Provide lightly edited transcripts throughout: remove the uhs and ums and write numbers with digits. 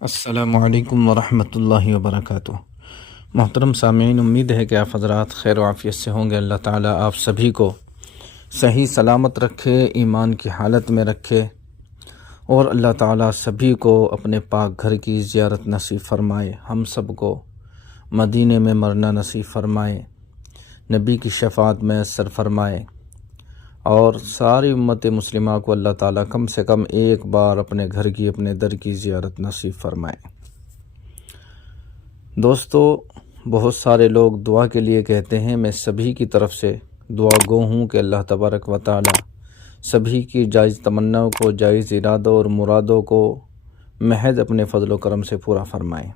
अस्सलामुअलैकुम वरहमतुल्लाहि वबरकातुह। मोहतरम सामीन, उम्मीद है कि आप हज़रात खैर आफ़ियत से होंगे। अल्लाह ताला आप सभी को सही सलामत रखे, ईमान की हालत में रखे और अल्लाह ताला सभी को अपने पाक घर की ज़ियारत नसीब फ़रमाए। हम सब को मदीने में मरना नसीब फ़रमाए, नबी की शफ़ाअत में असर फ़रमाए और सारी उम्मत मुस्लिमा को अल्लाह ताला कम से कम एक बार अपने घर की, अपने दर की ज़ियारत नसीब फ़रमाए। दोस्तों, बहुत सारे लोग दुआ के लिए कहते हैं। मैं सभी की तरफ से दुआ गो हूँ कि अल्लाह तबारक व तआला सभी की जायज़ तमन्नाओं को, जायज़ इरादों और मुरादों को महज अपने फ़ज़ल व करम से पूरा फ़रमाएँ।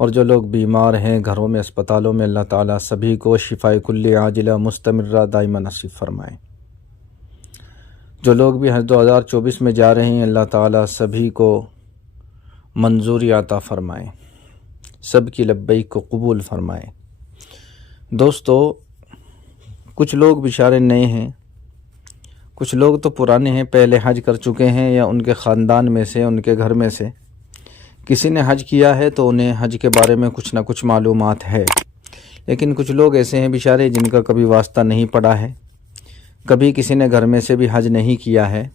और जो लोग बीमार हैं घरों में, अस्पतालों में, अल्लाह ताला सभी को शिफ़ाए कुल्ली आजिला मुस्तमिर्रा दाइमा नसीब फ़रमाएँ। जो लोग भी हज 2024 में जा रहे हैं, अल्लाह ताला सभी को मंजूरी अता फ़रमाएँ, सब की लब्बैक को कबूल फ़रमाएँ। दोस्तों, कुछ लोग बेचारे नए हैं, कुछ लोग तो पुराने हैं, पहले हज कर चुके हैं या उनके ख़ानदान में से, उनके घर में से किसी ने हज किया है तो उन्हें हज के बारे में कुछ ना कुछ मालूमात है। लेकिन कुछ लोग ऐसे हैं बेचारे जिनका कभी वास्ता नहीं पड़ा है, कभी किसी ने घर में से भी हज नहीं किया है,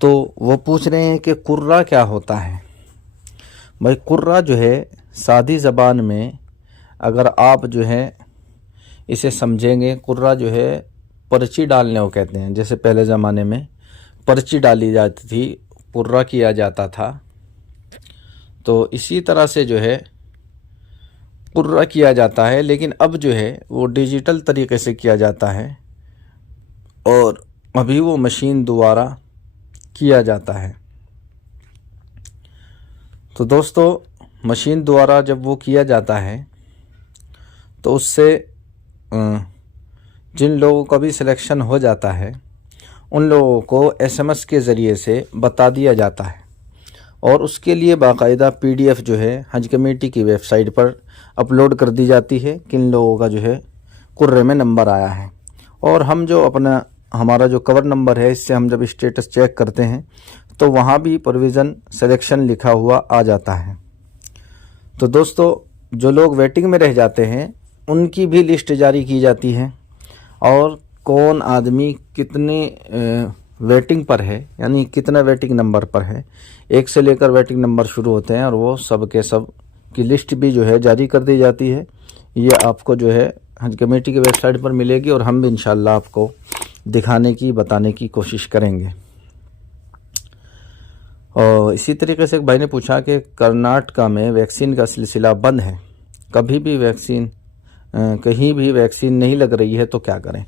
तो वो पूछ रहे हैं कि कुर्रा क्या होता है। भाई, कुर्रा जो है सादी ज़बान में अगर आप जो है इसे समझेंगे, कुर्रा जो है पर्ची डालने को कहते हैं। जैसे पहले ज़माने में पर्ची डाली जाती थी, कुर्रा किया जाता था, तो इसी तरह से जो है कुर्रा किया जाता है। लेकिन अब जो है वो डिजिटल तरीके से किया जाता है और अभी वो मशीन द्वारा किया जाता है। तो दोस्तों, मशीन द्वारा जब वो किया जाता है तो उससे जिन लोगों का भी सिलेक्शन हो जाता है उन लोगों को एसएमएस के ज़रिए से बता दिया जाता है और उसके लिए बाकायदा पीडीएफ जो है हज कमेटी की वेबसाइट पर अपलोड कर दी जाती है, किन लोगों का जो है कुर्रे में नंबर आया है। और हम जो हमारा जो कवर नंबर है, इससे हम जब स्टेटस चेक करते हैं तो वहाँ भी प्रोविज़न सिलेक्शन लिखा हुआ आ जाता है। तो दोस्तों, जो लोग वेटिंग में रह जाते हैं उनकी भी लिस्ट जारी की जाती है और कौन आदमी कितने वेटिंग पर है, यानी कितना वेटिंग नंबर पर है, 1 से लेकर वेटिंग नंबर शुरू होते हैं और वो सब के सब की लिस्ट भी जो है जारी कर दी जाती है। ये आपको जो है हज कमेटी की वेबसाइट पर मिलेगी और हम भी इंशाल्लाह आपको दिखाने की, बताने की कोशिश करेंगे। और इसी तरीके से एक भाई ने पूछा कि कर्नाटका में वैक्सीन का सिलसिला बंद है, कभी भी वैक्सीन कहीं भी वैक्सीन नहीं लग रही है तो क्या करें।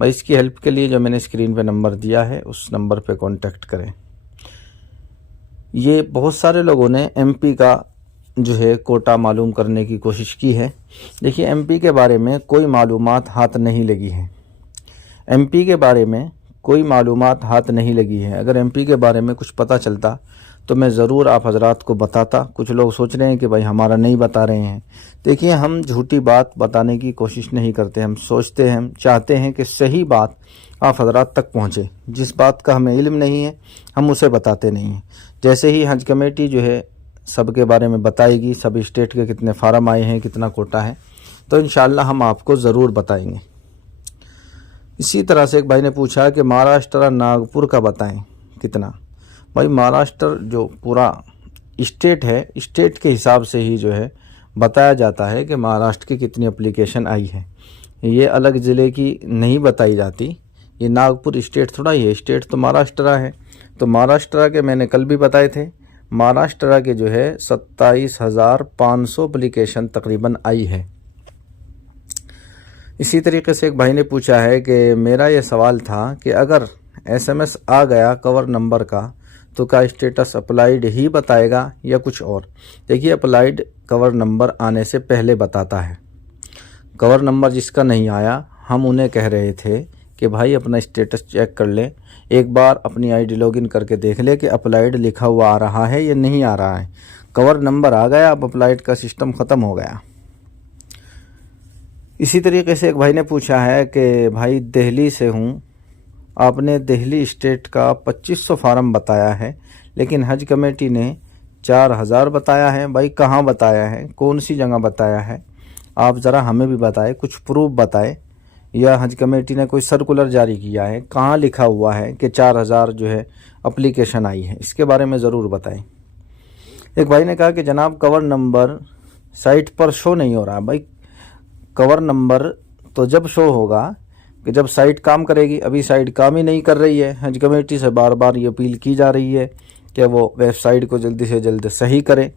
भाई, इसकी हेल्प के लिए जो मैंने स्क्रीन पे नंबर दिया है उस नंबर पे कांटेक्ट करें। ये बहुत सारे लोगों ने एमपी का जो है कोटा मालूम करने की कोशिश की है। देखिए, एमपी के बारे में कोई मालूमात हाथ नहीं लगी है, एमपी के बारे में कोई मालूमात हाथ नहीं लगी है। अगर एमपी के बारे में कुछ पता चलता तो मैं ज़रूर आप हजरात को बताता। कुछ लोग सोच रहे हैं कि भाई हमारा नहीं बता रहे हैं। देखिए, हम झूठी बात बताने की कोशिश नहीं करते, हम सोचते हैं, हम चाहते हैं कि सही बात आप हजरात तक पहुँचे। जिस बात का हमें इल्म नहीं है हम उसे बताते नहीं हैं। जैसे ही हज कमेटी जो है सब के बारे में बताएगी, सब स्टेट के कितने फार्म आए हैं, कितना कोटा है, तो इंशाल्लाह हम आपको ज़रूर बताएंगे। इसी तरह से एक भाई ने पूछा कि महाराष्ट्र नागपुर का बताएं कितना। भाई, महाराष्ट्र जो पूरा स्टेट है, स्टेट के हिसाब से ही जो है बताया जाता है कि महाराष्ट्र की कितनी एप्लीकेशन आई है। ये अलग ज़िले की नहीं बताई जाती। ये नागपुर स्टेट थोड़ा ही है, स्टेट तो महाराष्ट्र है। तो महाराष्ट्र के मैंने कल भी बताए थे, महाराष्ट्र के जो है 27,500 एप्लीकेशन तकरीबन आई है। इसी तरीके से एक भाई ने पूछा है कि मेरा ये सवाल था कि अगर एसएमएस आ गया कवर नंबर का तो क्या स्टेटस अप्लाइड ही बताएगा या कुछ और। देखिए, अप्लाइड कवर नंबर आने से पहले बताता है। कवर नंबर जिसका नहीं आया, हम उन्हें कह रहे थे कि भाई अपना स्टेटस चेक कर ले, एक बार अपनी आईडी लॉगिन करके देख ले कि अप्लाइड लिखा हुआ आ रहा है या नहीं आ रहा है। कवर नंबर आ गया, अब अप्लाइड का सिस्टम ख़त्म हो गया। इसी तरीके से एक भाई ने पूछा है कि भाई दिल्ली से हूँ, आपने दिल्ली स्टेट का 2500 फार्म बताया है, लेकिन हज कमेटी ने 4,000 बताया है। भाई कहाँ बताया है, कौन सी जगह बताया है, आप ज़रा हमें भी बताएं, कुछ प्रूफ बताएं, या हज कमेटी ने कोई सर्कुलर जारी किया है, कहाँ लिखा हुआ है कि 4,000 जो है एप्लीकेशन आई है, इसके बारे में ज़रूर बताएं। एक भाई ने कहा कि जनाब कवर नंबर साइट पर शो नहीं हो रहा। भाई कवर नंबर तो जब शो होगा कि जब साइट काम करेगी। अभी साइट काम ही नहीं कर रही है। हज कमेटी से बार बार ये अपील की जा रही है कि वो वेबसाइट को जल्दी से जल्द सही करें,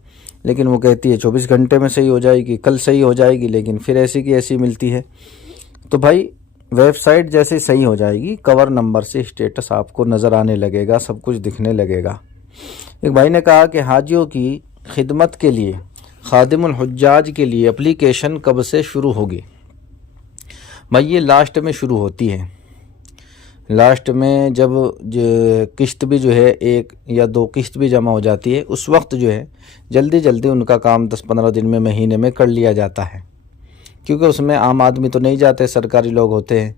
लेकिन वो कहती है 24 घंटे में सही हो जाएगी, कल सही हो जाएगी, लेकिन फिर ऐसी की ऐसी मिलती है। तो भाई वेबसाइट जैसे सही हो जाएगी, कवर नंबर से स्टेटस आपको नज़र आने लगेगा, सब कुछ दिखने लगेगा। एक भाई ने कहा कि हाजियों की खिदमत के लिए, खादिमुल हुज्जाज के लिए एप्लीकेशन कब से शुरू होगी। भाई ये लास्ट में शुरू होती है। लास्ट में जब किस्त भी जो है 1 या 2 किस्त भी जमा हो जाती है, उस वक्त जो है जल्दी जल्दी उनका काम 10-15 दिन में, महीने में कर लिया जाता है, क्योंकि उसमें आम आदमी तो नहीं जाते, सरकारी लोग होते हैं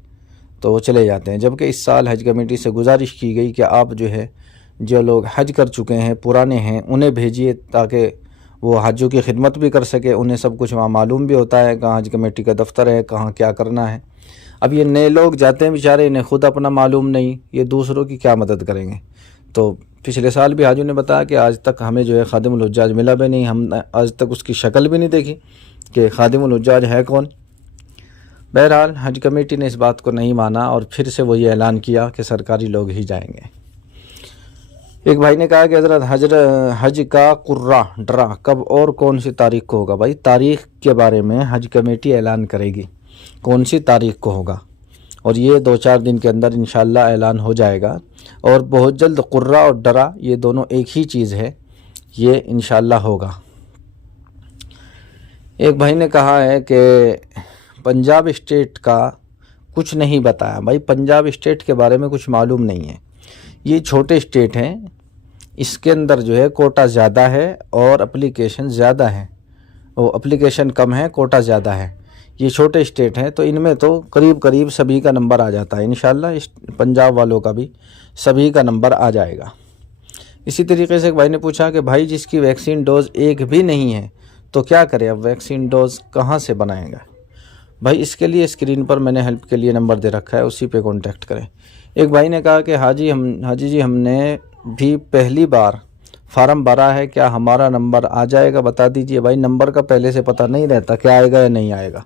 तो वो चले जाते हैं। जबकि इस साल हज कमेटी से गुजारिश की गई कि आप जो है जो लोग हज कर चुके हैं, पुराने हैं, उन्हें भेजिए ताकि वो हजों की खिदमत भी कर सके। उन्हें सब कुछ वहाँ मालूम भी होता है, कहाँ हज कमेटी का दफ्तर है, कहाँ क्या करना है। अब ये नए लोग जाते हैं बेचारे, इन्हें खुद अपना मालूम नहीं, ये दूसरों की क्या मदद करेंगे। तो पिछले साल भी हाजियों ने बताया कि आज तक हमें जो है खादिमुल हुज्जाज मिला भी नहीं, हम आज तक उसकी शक्ल भी नहीं देखी कि खादिमुल हुज्जाज है कौन। बहरहाल हज कमेटी ने इस बात को नहीं माना और फिर से वही ऐलान किया कि सरकारी लोग ही जाएंगे। एक भाई ने कहा कि हज़रत हज का कुर्रा ड्रा कब और कौन सी तारीख को होगा। भाई तारीख के बारे में हज कमेटी ऐलान करेगी कौन सी तारीख को होगा, और ये 2-4 दिन के अंदर इंशाल्लाह ऐलान हो जाएगा। और बहुत जल्द कुर्रा और डरा ये दोनों एक ही चीज़ है, ये इंशाल्लाह होगा। एक भाई ने कहा है कि पंजाब स्टेट का कुछ नहीं बताया। भाई पंजाब स्टेट के बारे में कुछ मालूम नहीं है। ये छोटे स्टेट हैं, इसके अंदर जो है कोटा ज़्यादा है और एप्लीकेशन ज़्यादा है, वो एप्लीकेशन कम है, कोटा ज़्यादा है। ये छोटे स्टेट हैं तो इनमें तो करीब करीब सभी का नंबर आ जाता है। इंशाल्लाह इस पंजाब वालों का भी सभी का नंबर आ जाएगा। इसी तरीके से एक भाई ने पूछा कि भाई जिसकी वैक्सीन डोज एक भी नहीं है तो क्या करें, अब वैक्सीन डोज कहाँ से बनाएगा। भाई इसके लिए स्क्रीन पर मैंने हेल्प के लिए नंबर दे रखा है, उसी पे कांटेक्ट करें। एक भाई ने कहा कि हाजी जी हमने भी पहली बार फार्म भरा है, क्या हमारा नंबर आ जाएगा, बता दीजिए। भाई नंबर का पहले से पता नहीं रहता क्या आएगा या नहीं आएगा।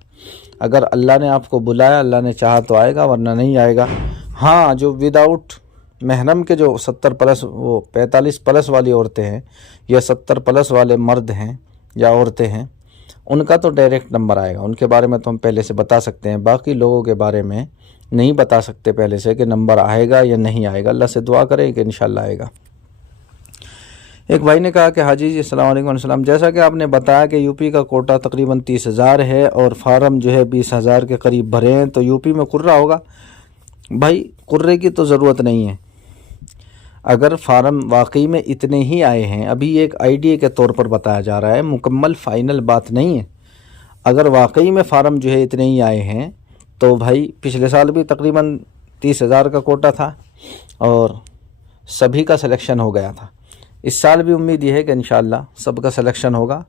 अगर अल्लाह ने आपको बुलाया, अल्लाह ने चाहा तो आएगा, वरना नहीं आएगा। हाँ, जो विदाउट महरम के जो 70 प्लस, वो 45 प्लस वाली औरतें हैं या 70 प्लस वाले मर्द हैं या औरतें हैं, उनका तो डायरेक्ट नंबर आएगा। उनके बारे में तो हम पहले से बता सकते हैं, बाकी लोगों के बारे में नहीं बता सकते पहले से कि नंबर आएगा या नहीं आएगा। अल्लाह से दुआ करें कि इंशाल्लाह आएगा। एक भाई ने कहा कि हाजी जी अस्सलाम वालेकुम, जैसा कि आपने बताया कि यूपी का कोटा तकरीबन 30,000 है और फार्म जो है 20,000 के करीब भरे हैं, तो यूपी में कुर्रा होगा। भाई कुर्रे की तो ज़रूरत नहीं है। अगर फार्म वाकई में इतने ही आए हैं, अभी एक आइडिया के तौर पर बताया जा रहा है, मुकम्मल फ़ाइनल बात नहीं है। अगर वाकई में फार्म जो है इतने ही आए हैं तो भाई पिछले साल भी तकरीबन 30,000 का कोटा था और सभी का सिलेक्शन हो गया था। इस साल भी उम्मीद ये है कि इंशाल्लाह सबका सिलेक्शन होगा,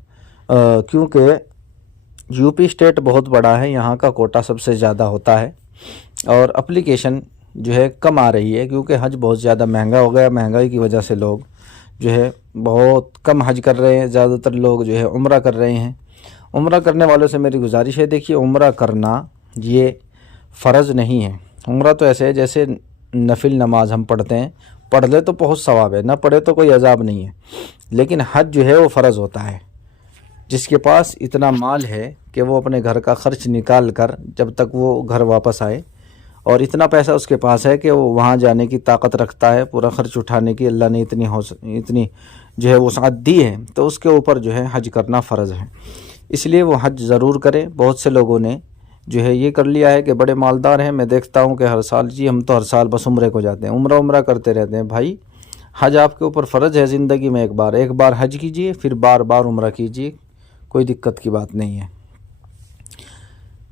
क्योंकि यूपी स्टेट बहुत बड़ा है, यहाँ का कोटा सबसे ज़्यादा होता है और एप्लीकेशन जो है कम आ रही है, क्योंकि हज बहुत ज़्यादा महंगा हो गया। महंगाई की वजह से लोग जो है बहुत कम हज कर रहे हैं, ज़्यादातर लोग जो है उम्रा कर रहे हैं। उम्रा करने वालों से मेरी गुजारिश है, देखिए उम्रा करना ये फ़र्ज़ नहीं है। उम्रा तो ऐसे है जैसे नफिल नमाज हम पढ़ते हैं, पढ़ ले तो बहुत सवाब है, ना पढ़े तो कोई अजाब नहीं है। लेकिन हज जो है वो फ़र्ज़ होता है। जिसके पास इतना माल है कि वो अपने घर का ख़र्च निकाल कर जब तक वो घर वापस आए, और इतना पैसा उसके पास है कि वो वहाँ जाने की ताकत रखता है, पूरा ख़र्च उठाने की अल्लाह ने इतनी जो है वसाअत दी है, तो उसके ऊपर जो है हज करना फ़र्ज़ है। इसलिए वो हज ज़रूर करें। बहुत से लोगों ने जो है ये कर लिया है कि बड़े मालदार हैं, मैं देखता हूँ कि हर साल जी हम तो हर साल बस उम्रे को जाते हैं, उम्रा करते रहते हैं। भाई हज आपके ऊपर फ़र्ज़ है, ज़िंदगी में एक बार हज कीजिए, फिर बार बार उम्रा कीजिए, कोई दिक्कत की बात नहीं है।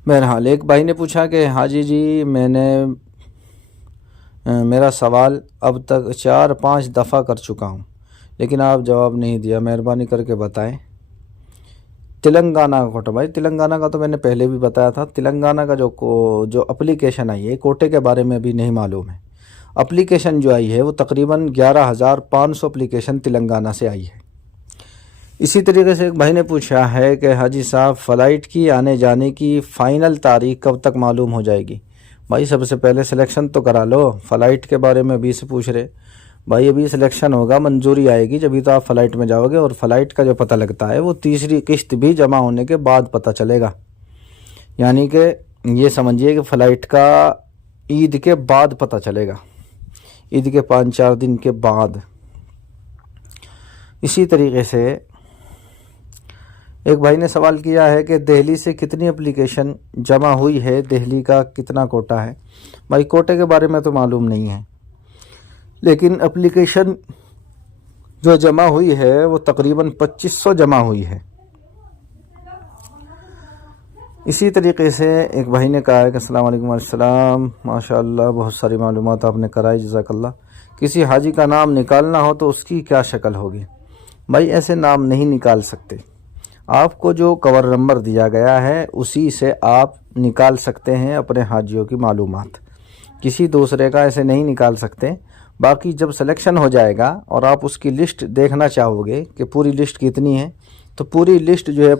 बहरहाल एक भाई ने पूछा कि हाजी जी मेरा सवाल अब तक 4-5 दफ़ा कर चुका हूँ, लेकिन आप जवाब नहीं दिया, मेहरबानी करके बताएं। तेलंगाना का कोटा, भाई तेलंगाना का तो मैंने पहले भी बताया था। तेलंगाना का जो एप्लीकेशन आई है, कोटे के बारे में अभी नहीं मालूम है। एप्लीकेशन जो आई है वो तकरीबन 11,500 एप्लीकेशन तेलंगाना से आई है। इसी तरीके से एक भाई ने पूछा है कि हाजी साहब फ़्लाइट की आने जाने की फ़ाइनल तारीख कब तक मालूम हो जाएगी। भाई सबसे पहले सिलेक्शन तो करा लो। फ़्लाइट के बारे में अभी से पूछ रहे भाई, अभी सिलेक्शन होगा, मंजूरी आएगी जब तो आप फ़्लाइट में जाओगे। और फ़्लाइट का जो पता लगता है वो तीसरी किश्त भी जमा होने के बाद पता चलेगा। यानी कि ये समझिए कि फ़्लाइट का ईद के बाद पता चलेगा, ईद के 5-4 दिन के बाद। इसी तरीके से एक भाई ने सवाल किया है कि दिल्ली से कितनी एप्लीकेशन जमा हुई है, दिल्ली का कितना कोटा है। भाई कोटे के बारे में तो मालूम नहीं है, लेकिन एप्लीकेशन जो जमा हुई है वो तकरीबन 2500 जमा हुई है। इसी तरीके से एक भाई ने कहा है कि अस्सलाम वालेकुम। अस्सलाम, माशाअल्लाह बहुत सारी मालूमात आपने कराई, जज़ाकल्लाह। किसी हाजी का नाम निकालना हो तो उसकी क्या शक्ल होगी। भाई ऐसे नाम नहीं निकाल सकते। आपको जो कवर नंबर दिया गया है उसी से आप निकाल सकते हैं अपने हाजियों की मालूमात, किसी दूसरे का ऐसे नहीं निकाल सकते। बाकी जब सिलेक्शन हो जाएगा और आप उसकी लिस्ट देखना चाहोगे कि पूरी लिस्ट कितनी है, तो पूरी लिस्ट जो है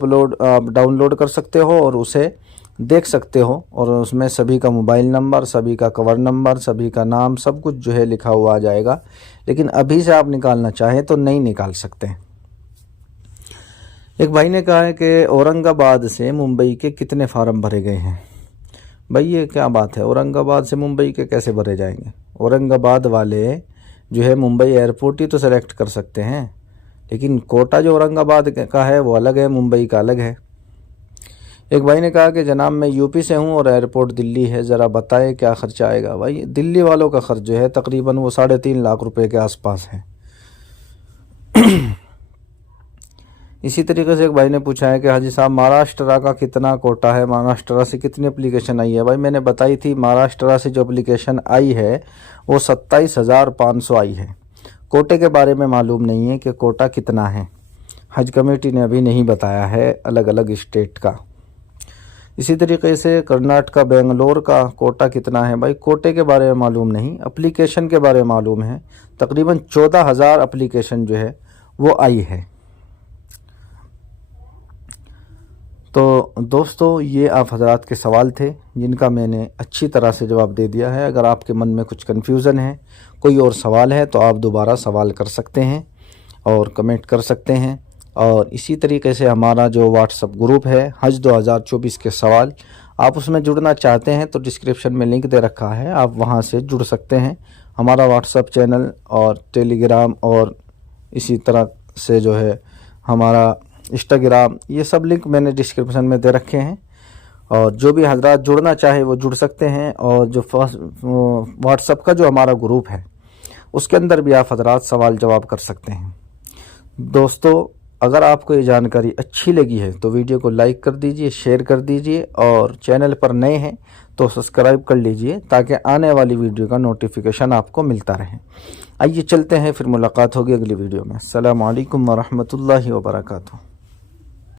आप डाउनलोड कर सकते हो और उसे देख सकते हो। और उसमें सभी का मोबाइल नंबर, सभी का कवर नंबर, सभी का नाम, सब कुछ जो है लिखा हुआ आ जाएगा। लेकिन अभी से आप निकालना चाहें तो नहीं निकाल सकते। एक भाई ने कहा है कि औरंगाबाद से मुंबई के कितने फार्म भरे गए हैं। भाई ये क्या बात है, औरंगाबाद से मुंबई के कैसे भरे जाएंगे। औरंगाबाद वाले जो है मुंबई एयरपोर्ट ही तो सेलेक्ट कर सकते हैं, लेकिन कोटा जो औरंगाबाद का है वो अलग है, मुंबई का अलग है। एक भाई ने कहा कि जनाब मैं यूपी से हूं और एयरपोर्ट दिल्ली है, ज़रा बताएं क्या ख़र्चा आएगा। भाई दिल्ली वालों का ख़र्च जो है तकरीबन वो 3.5 लाख रुपए के आसपास है। इसी तरीके से एक भाई ने पूछा है कि हाजी साहब महाराष्ट्र का कितना कोटा है, महाराष्ट्र से कितनी एप्लीकेशन आई है। भाई मैंने बताई थी, महाराष्ट्र से जो एप्लीकेशन आई है वो 27,500 आई है। कोटे के बारे में मालूम नहीं है कि कोटा कितना है, हज कमेटी ने अभी नहीं बताया है अलग अलग स्टेट का। इसी तरीके से कर्नाटका बेंगलोर का कोटा कितना है। भाई कोटे के बारे में मालूम नहीं, एप्लीकेशन के बारे में मालूम है। तकरीबन 14,000 एप्लीकेशन जो है वो आई है। तो दोस्तों ये आप हजरात के सवाल थे जिनका मैंने अच्छी तरह से जवाब दे दिया है। अगर आपके मन में कुछ कन्फ्यूज़न है, कोई और सवाल है, तो आप दोबारा सवाल कर सकते हैं और कमेंट कर सकते हैं। और इसी तरीके से हमारा जो व्हाट्सएप ग्रुप है हज 2024 के सवाल, आप उसमें जुड़ना चाहते हैं तो डिस्क्रिप्शन में लिंक दे रखा है, आप वहां से जुड़ सकते हैं। हमारा व्हाट्सएप चैनल और टेलीग्राम और इसी तरह से जो है हमारा इंस्टाग्राम, ये सब लिंक मैंने डिस्क्रिप्शन में दे रखे हैं। और जो भी हजरात जुड़ना चाहे वो जुड़ सकते हैं। और जो फर्स्ट व्हाट्सएप का जो हमारा ग्रुप है उसके अंदर भी आप हजरात सवाल जवाब कर सकते हैं। दोस्तों अगर आपको ये जानकारी अच्छी लगी है तो वीडियो को लाइक कर दीजिए, शेयर कर दीजिए और चैनल पर नए हैं तो सब्सक्राइब कर लीजिए ताकि आने वाली वीडियो का नोटिफिकेशन आपको मिलता रहे। आइए चलते हैं, फिर मुलाकात होगी अगली वीडियो में। अस्सलामु अलैकुम वरहमतुल्लाहि वबरकातुहू।